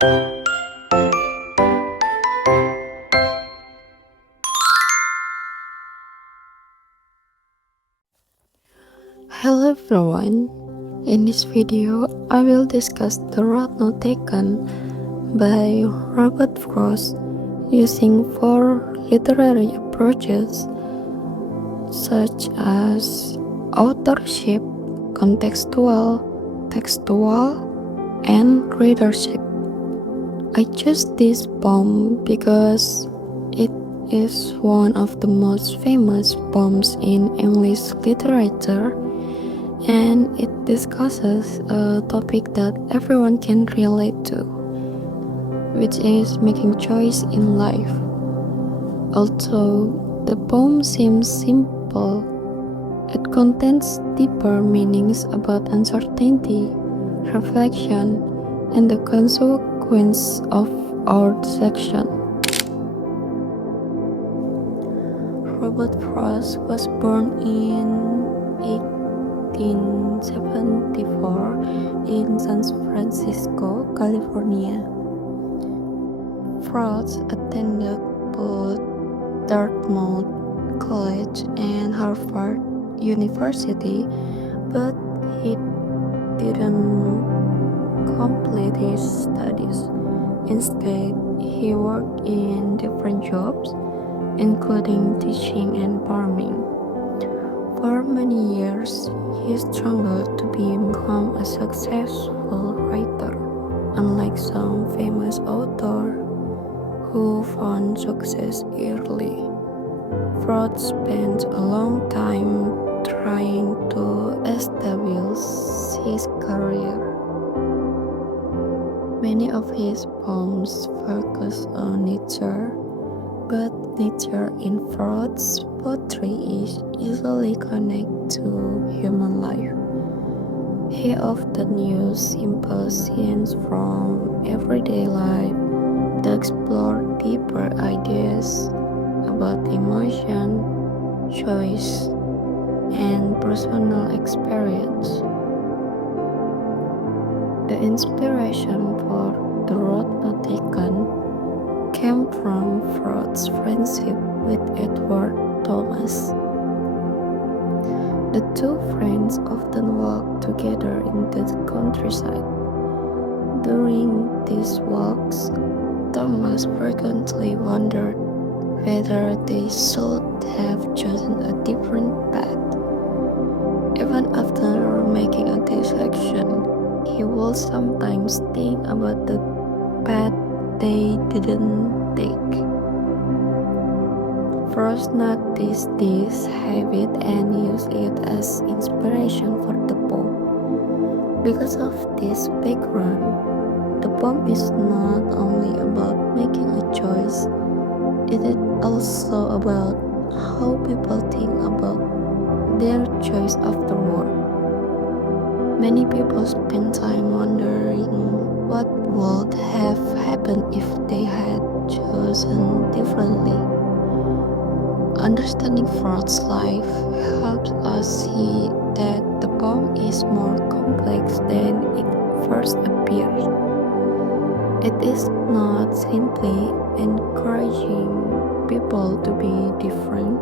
Hello everyone. In this video, I will discuss the road not taken by Robert Frost using four literary approaches such as authorship, contextual, textual, and readership. I chose this poem because it is one of the most famous poems in English literature, and it discusses a topic that everyone can relate to, which is making choice in life. Although the poem seems simple, it contains deeper meanings about uncertainty, reflection, and the consequence of our decision. Robert Frost was born in 1874 in San Francisco, California. Frost attended both Dartmouth College and Harvard University, but he didn't complete his studies. Instead, he worked in different jobs, including teaching and farming. For many years, he struggled to become a successful writer, unlike some famous authors who found success early. Frost spent a long time trying to establish his career. Many of his poems focus on nature, but nature in Frost's poetry is easily connected to human life. He often used simple scenes from everyday life to explore deeper ideas about emotion, choice, and personal experience. The inspiration for The Road Not Taken came from Frost's friendship with Edward Thomas. The two friends often walked together in the countryside. During these walks, Thomas frequently wondered whether they should have chosen a different path. Even after making a decision, he would sometimes think about the path they didn't take. Frost noticed this habit and used it as inspiration for the poem. Because of this background, the poem is not only about making a choice, it is also about how people think about their choice afterward. Many people spend time wondering what would have happened if they had chosen differently. Understanding Frost's life helps us see that the poem is more complex than it first appears. It is not simply encouraging people to be different.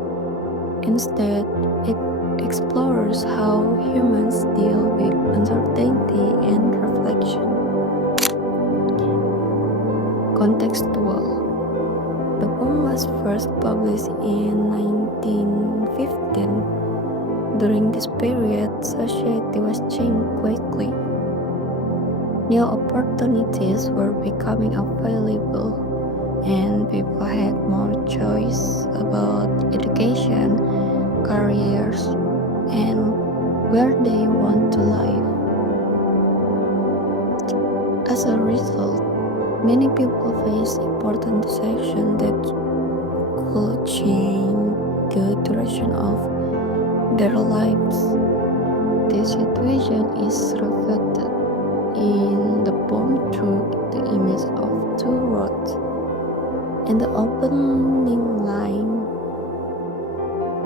Instead, it explores how humans deal with uncertainty and reflection. Contextual. The poem was first published in 1915. During this period, society was changing quickly. New opportunities were becoming available, and people had more choice about education, careers, and where they want to live. As a result, many people face important decisions that could change the direction of their lives. This situation is reflected in the poem through the image of two roads. In the opening line,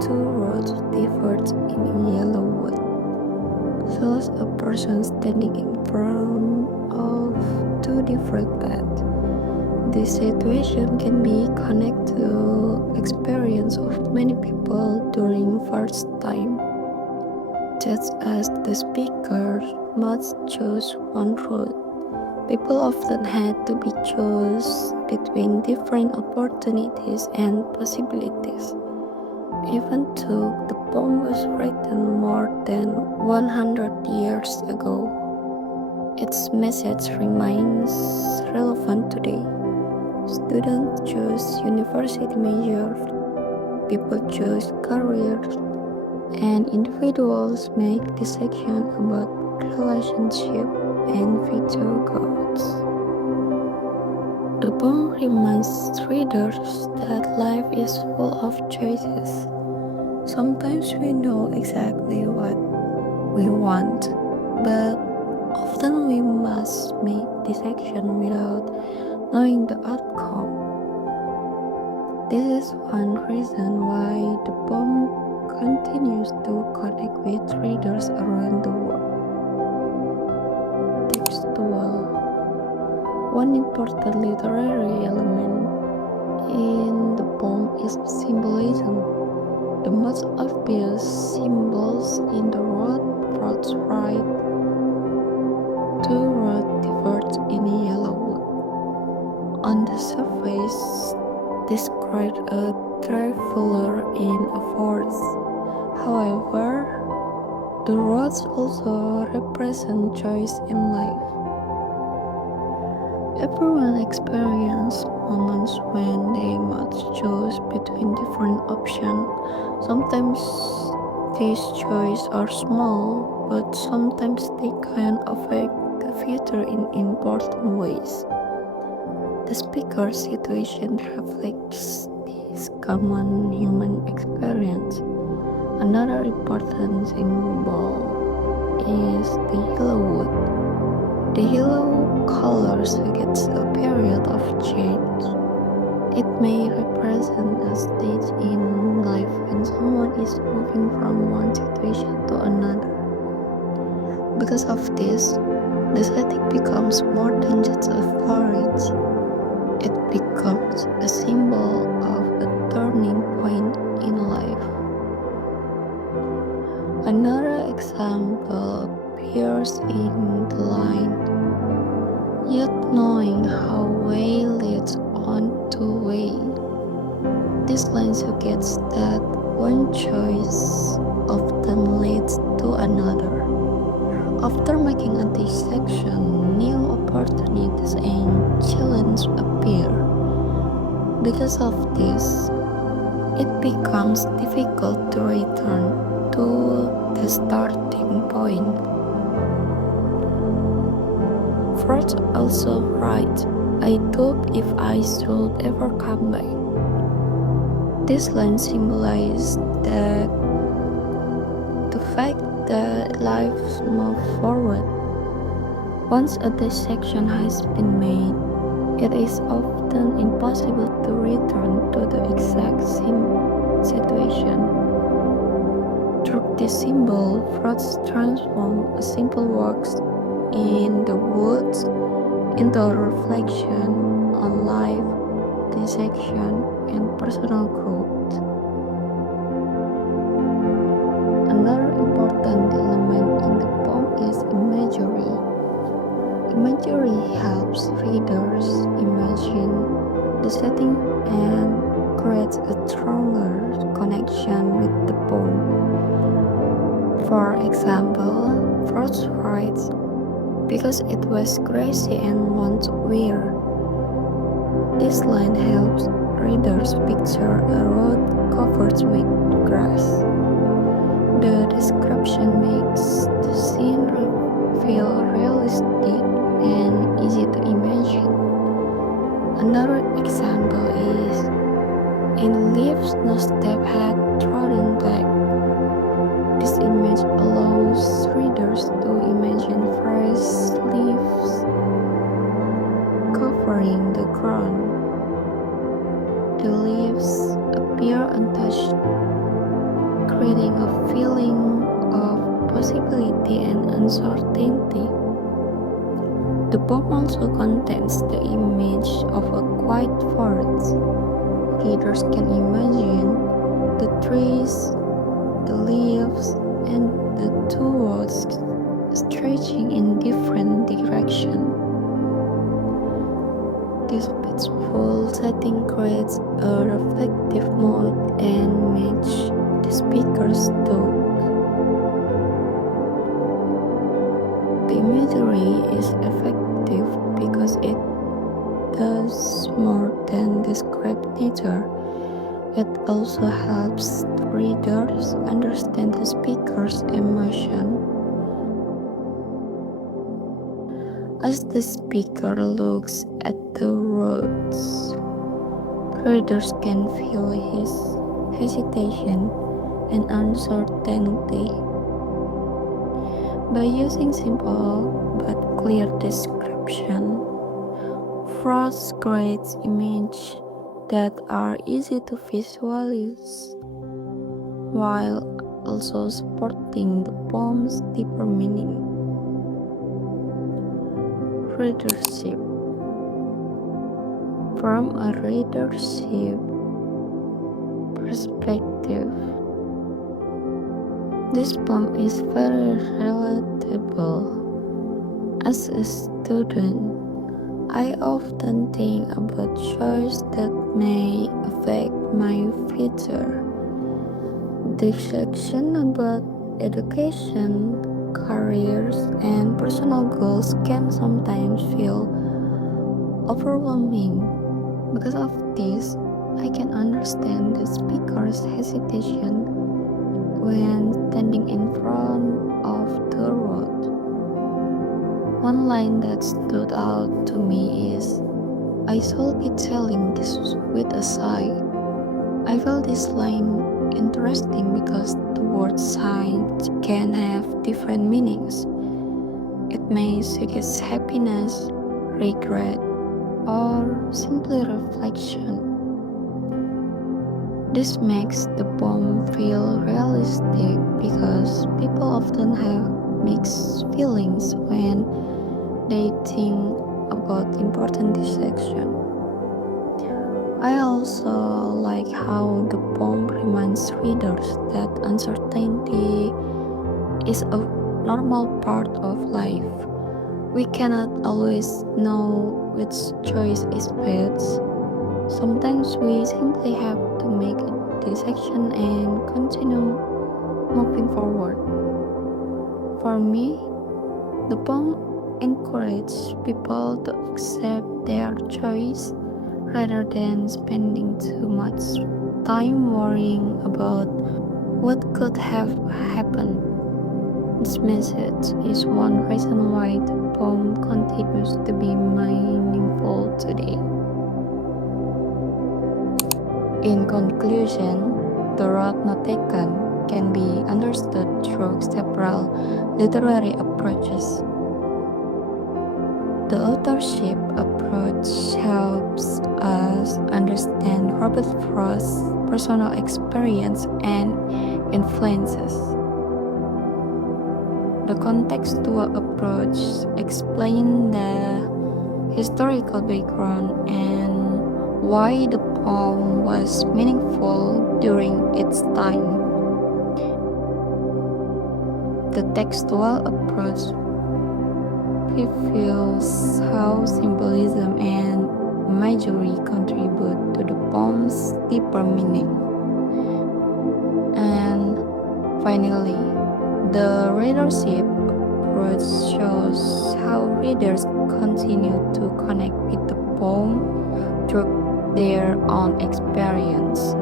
two roads diverged in yellow wood. shows a person standing in front of two different paths. This situation can be connected to experience of many people during first time. Just as the speaker must choose one route, people often had to be choose between different opportunities and possibilities. Even though the poem was written more than 100 years ago, its message remains relevant today. Students choose university majors, people choose careers, and individuals make decisions about relationship and future goals. The poem reminds readers that life is full of choices. Sometimes we know exactly what we want, but often we must make decisions without knowing the outcome. This is one reason why the poem continues to connect with readers around the world. Textual. One important literary element in the poem is symbolism. The most obvious symbols in the road frogs right, two road diverge in a yellow wood. On the surface, describe a traveler in a forest. However, the roads also represent choice in life. Everyone experiences moments when they must choose between different options. Sometimes these choices are small, but sometimes they can affect the future in important ways. The speaker's situation reflects this common human experience. Another important symbol is the yellow wood. The yellow color suggests a period of change. It may represent a stage in life when someone is moving from one situation to another. Because of this, the setting becomes more than just a forest. It becomes a symbol of a turning point in life. Another example appears in the line, yet knowing how way leads on to way. This line suggests that one choice often leads to another. After making a dissection, new opportunities and challenges appear. Because of this, it becomes difficult to return to the starting point. Freud also writes, I doubt if I should ever come back. This line symbolizes that the fact that life moves forward. Once a dissection has been made, it is often impossible to return to the exact same situation. Through this symbol, Freud transforms a simple works in the woods into a reflection on life, dissection, and personal growth. Another important element in the poem is imagery. Imagery helps readers imagine the setting and creates a stronger connection with the poem. For example, Freud writes, because it was grassy and once weird. This line helps readers picture a road covered with grass. The description makes the scene feel realistic and easy to imagine. Another example is, in leaves no step had trodden back. This image allows readers to imagine fresh leaves covering the ground. The leaves appear untouched, creating a feeling of impossibility and uncertainty. The poem also contains the image of a quiet forest. Readers can imagine the trees, the leaves, and the two worlds stretching in different directions. This peaceful setting creates a reflective mood and matches the speaker's tone. The imagery is effective because it does more than describe nature. It also helps the readers understand the speaker's emotion. As the speaker looks at the roads, readers can feel his hesitation and uncertainty. By using simple but clear description, Frost creates images that are easy to visualize, while also supporting the poem's deeper meaning. Readership. From a readership perspective, this poem is very relatable. As a student, I often think about choices that may affect my future. The section about education, careers, and personal goals can sometimes feel overwhelming. Because of this, I can understand the speaker's hesitation when standing in front of the road. One line that stood out to me is, "I shall be telling this with a sigh." I felt this line interesting because the word sigh can have different meanings. It may suggest happiness, regret, or simply reflection. This makes the poem feel realistic because people often have mixed feelings when they think about important decisions. I also like how the poem reminds readers that uncertainty is a normal part of life. We cannot always know which choice is best. Sometimes we simply have to make a decision and continue moving forward. For me, the poem encourages people to accept their choice rather than spending too much time worrying about what could have happened. This message is one reason why the poem continues to be meaningful today. In conclusion, the road not taken can be understood through several literary approaches. The authorship approach helps us understand Robert Frost's personal experience and influences. The contextual approach explains the historical background and why the poem was meaningful during its time. The textual approach reveals how symbolism and imagery contribute to the poem's deeper meaning. And finally, the readership approach shows how readers continue to connect with the poem through their own experience.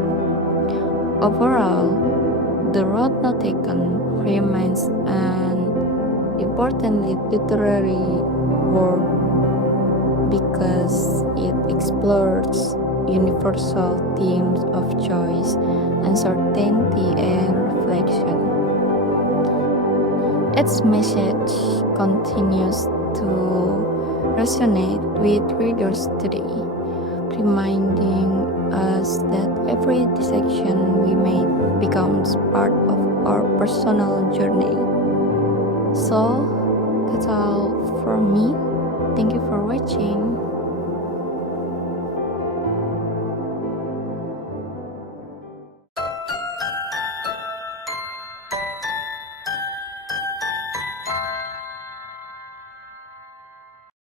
Overall, The Road Not Taken remains an important literary work because it explores universal themes of choice, uncertainty, and reflection. Its message continues to resonate with readers today, reminding us that every decision we make becomes part of our personal journey. So that's all from me. Thank you for watching.